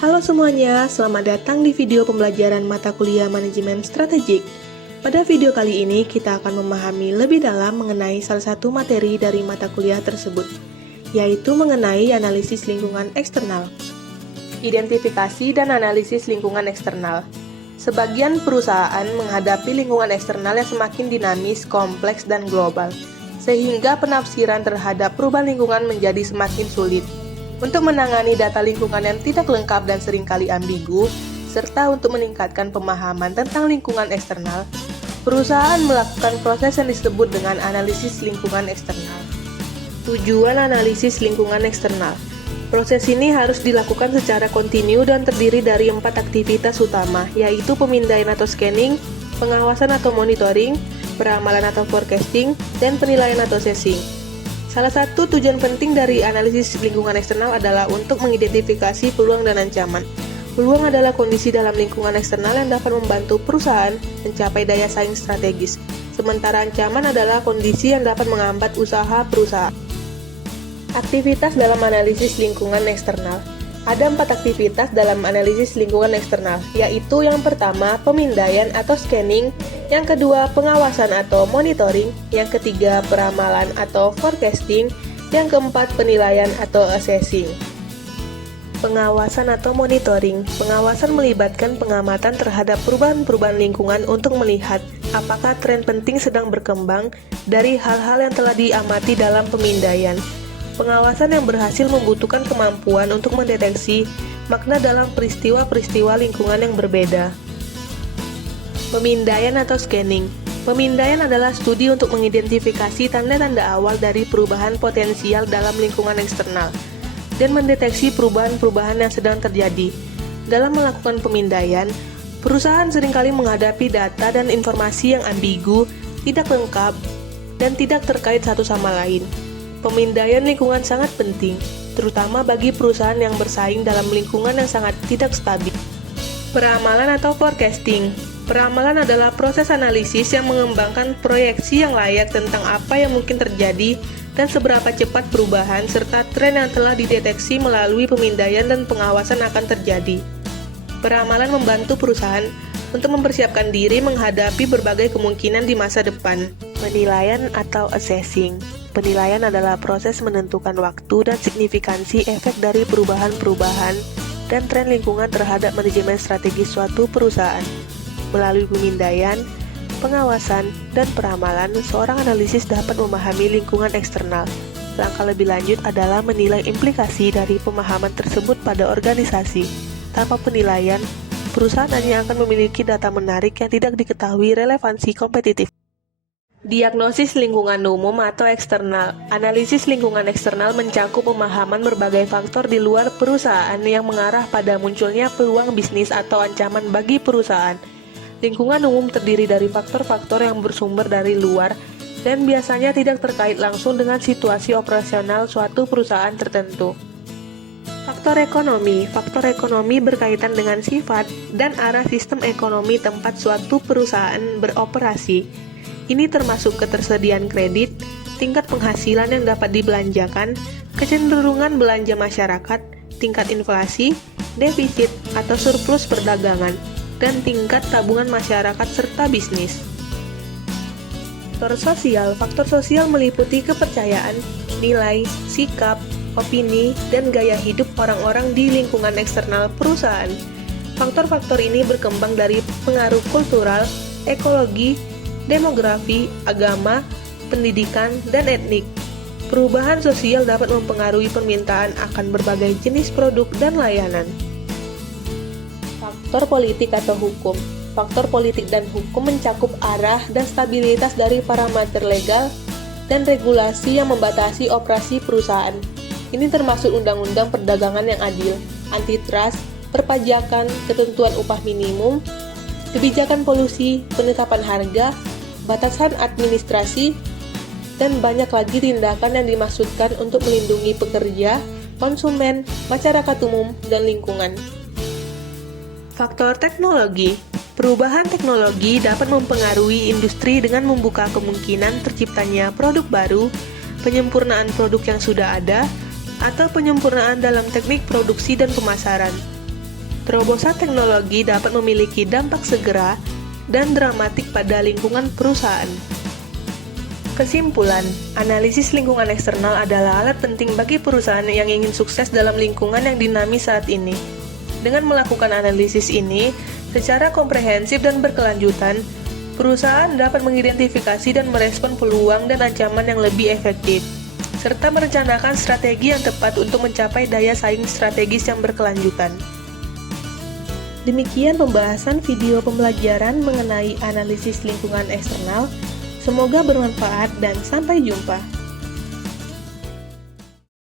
Halo semuanya, selamat datang di video pembelajaran mata kuliah Manajemen Strategik. Pada video kali ini, kita akan memahami lebih dalam mengenai salah satu materi dari mata kuliah tersebut, yaitu mengenai analisis lingkungan eksternal. Identifikasi dan analisis lingkungan eksternal. Sebagian perusahaan menghadapi lingkungan eksternal yang semakin dinamis, kompleks, dan global, sehingga penafsiran terhadap perubahan lingkungan menjadi semakin sulit. Untuk menangani data lingkungan yang tidak lengkap dan seringkali ambigu, serta untuk meningkatkan pemahaman tentang lingkungan eksternal, perusahaan melakukan proses yang disebut dengan analisis lingkungan eksternal. Tujuan analisis lingkungan eksternal. Proses ini harus dilakukan secara kontinu dan terdiri dari 4 aktivitas utama, yaitu pemindaian atau scanning, pengawasan atau monitoring, peramalan atau forecasting, dan penilaian atau assessing. Salah satu tujuan penting dari analisis lingkungan eksternal adalah untuk mengidentifikasi peluang dan ancaman. Peluang adalah kondisi dalam lingkungan eksternal yang dapat membantu perusahaan mencapai daya saing strategis, sementara ancaman adalah kondisi yang dapat menghambat usaha perusahaan. Aktivitas dalam analisis lingkungan eksternal. Ada 4 aktivitas dalam analisis lingkungan eksternal, yaitu yang pertama, pemindaian atau scanning, yang kedua, pengawasan atau monitoring, yang ketiga, peramalan atau forecasting, yang keempat, penilaian atau assessing. Pengawasan atau monitoring. Pengawasan melibatkan pengamatan terhadap perubahan-perubahan lingkungan untuk melihat apakah tren penting sedang berkembang dari hal-hal yang telah diamati dalam pemindaian. Pengawasan yang berhasil membutuhkan kemampuan untuk mendeteksi makna dalam peristiwa-peristiwa lingkungan yang berbeda. Pemindaian atau scanning. Pemindaian adalah studi untuk mengidentifikasi tanda-tanda awal dari perubahan potensial dalam lingkungan eksternal dan mendeteksi perubahan-perubahan yang sedang terjadi. Dalam melakukan pemindaian, perusahaan seringkali menghadapi data dan informasi yang ambigu, tidak lengkap, dan tidak terkait satu sama lain. Pemindaian lingkungan sangat penting, terutama bagi perusahaan yang bersaing dalam lingkungan yang sangat tidak stabil. Peramalan atau forecasting. Peramalan adalah proses analisis yang mengembangkan proyeksi yang layak tentang apa yang mungkin terjadi dan seberapa cepat perubahan serta tren yang telah dideteksi melalui pemindaian dan pengawasan akan terjadi. Peramalan membantu perusahaan untuk mempersiapkan diri menghadapi berbagai kemungkinan di masa depan. Penilaian atau assessing. Penilaian adalah proses menentukan waktu dan signifikansi efek dari perubahan-perubahan dan tren lingkungan terhadap manajemen strategis suatu perusahaan. Melalui pemindaian, pengawasan, dan peramalan, seorang analisis dapat memahami lingkungan eksternal. Langkah lebih lanjut adalah menilai implikasi dari pemahaman tersebut pada organisasi. Tanpa penilaian, perusahaan hanya akan memiliki data menarik yang tidak diketahui relevansi kompetitif. Diagnosis lingkungan umum atau eksternal. Analisis lingkungan eksternal mencakup pemahaman berbagai faktor di luar perusahaan yang mengarah pada munculnya peluang bisnis atau ancaman bagi perusahaan. Lingkungan umum terdiri dari faktor-faktor yang bersumber dari luar dan biasanya tidak terkait langsung dengan situasi operasional suatu perusahaan tertentu. Faktor ekonomi. Faktor ekonomi berkaitan dengan sifat dan arah sistem ekonomi tempat suatu perusahaan beroperasi. Ini termasuk ketersediaan kredit, tingkat penghasilan yang dapat dibelanjakan, kecenderungan belanja masyarakat, tingkat inflasi, defisit atau surplus perdagangan, dan tingkat tabungan masyarakat serta bisnis. Faktor sosial. Faktor sosial meliputi kepercayaan, nilai, sikap, opini, dan gaya hidup orang-orang di lingkungan eksternal perusahaan. Faktor-faktor ini berkembang dari pengaruh kultural, ekologi, demografi, agama, pendidikan, dan etnik. Perubahan sosial dapat mempengaruhi permintaan akan berbagai jenis produk dan layanan. Faktor politik atau hukum. Faktor politik dan hukum mencakup arah dan stabilitas dari parameter legal dan regulasi yang membatasi operasi perusahaan. Ini termasuk undang-undang perdagangan yang adil, antitrust, perpajakan, ketentuan upah minimum, kebijakan polusi, penetapan harga, batasan administrasi, dan banyak lagi tindakan yang dimaksudkan untuk melindungi pekerja, konsumen, masyarakat umum, dan lingkungan. Faktor teknologi. Perubahan teknologi dapat mempengaruhi industri dengan membuka kemungkinan terciptanya produk baru, penyempurnaan produk yang sudah ada, atau penyempurnaan dalam teknik produksi dan pemasaran. Terobosan teknologi dapat memiliki dampak segera dan dramatik pada lingkungan perusahaan. Kesimpulan, analisis lingkungan eksternal adalah alat penting bagi perusahaan yang ingin sukses dalam lingkungan yang dinamis saat ini. Dengan melakukan analisis ini, secara komprehensif dan berkelanjutan, perusahaan dapat mengidentifikasi dan merespon peluang dan ancaman yang lebih efektif, serta merencanakan strategi yang tepat untuk mencapai daya saing strategis yang berkelanjutan. Demikian pembahasan video pembelajaran mengenai analisis lingkungan eksternal. Semoga bermanfaat dan sampai jumpa.